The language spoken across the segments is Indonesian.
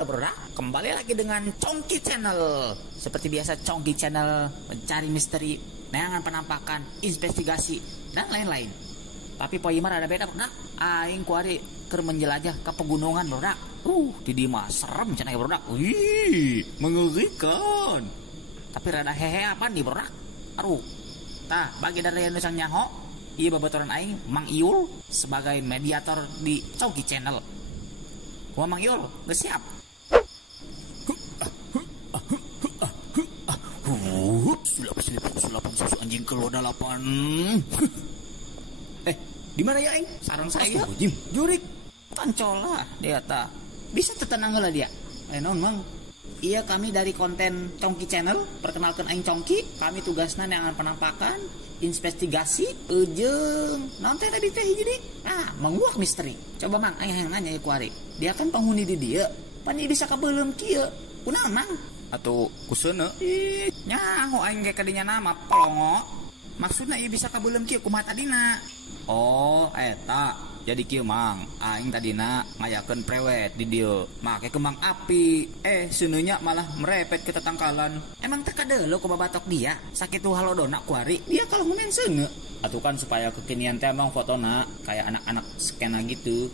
Halo bro, kembali lagi dengan Congki Channel. Seperti biasa Congki Channel mencari misteri, neangan penampakan, investigasi, dan lain-lain. Tapi Poimar ada beda bro. Aing kuari keur menjelajah ke pegunungan bro. Di Dima serem cenah bro. Wih, mengerikan. Tapi rada hehe apa nih bro? Tah bagi dari Indonesia nyaho, iya babaturan aing Mang Iul sebagai mediator di Congki Channel. Wah Mang Iul, gak siap. Sulap susu anjing keluar dalapan. Di mana ya aing? Sarang saya. Jurik. Tancola dia ta. Bisa tenang lah dia. Non Mang. Iya kami dari konten Congki Channel. Perkenalkan aing Congki. Kami tugasna neangan penampakan, investigasi, ujung. Nanti tadi teh jadi. Menguak misteri. Coba Mang, aing nanya ya kuari. Dia kan penghuni di dia. Pan bisa kabelem kieu. Kunaon Mang? Atuh kuseuna. Nyaho aing ge kadinya nama Polongo. Maksudna ieu bisa kabelem kieu kumaha tadina? Oh, eta. Jadi kieu Mang, aing tadina ngayakeun prewed di dieu. Make kembang api. Seuneunya malah merepet ke tetangkalan. Emang teh kadeuleu ku babatok dia? Sakitu halodona kuari. Dia kalau ngomong seuneu. Atuh kan supaya kekinian teh emang fotona kayak anak-anak skena gitu.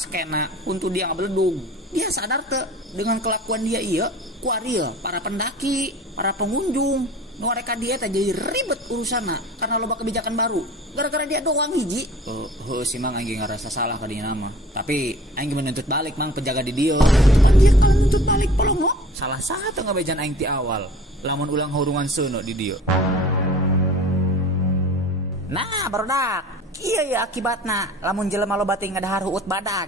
Skena untuk dia ngabeledug. Dia sadar teh dengan kelakuan dia iya, kuari ya para pendaki, para pengunjung nu mereka dia teh jadi ribet urusanna karena loba kebijakan baru. Gara-gara dia doang hiji. Si Mang aing ngarasa salah kadinya nama. Tapi aing menuntut balik Mang penjaga di dia. Pan dia kalau nuntut balik Polongo. Salah satu ngabejan aing ti awal. Lamun ulang hurungan seuno di dia. Nah, barudak. Kieu ya akibatna lamun jelema loba teh ngadahar huut badan.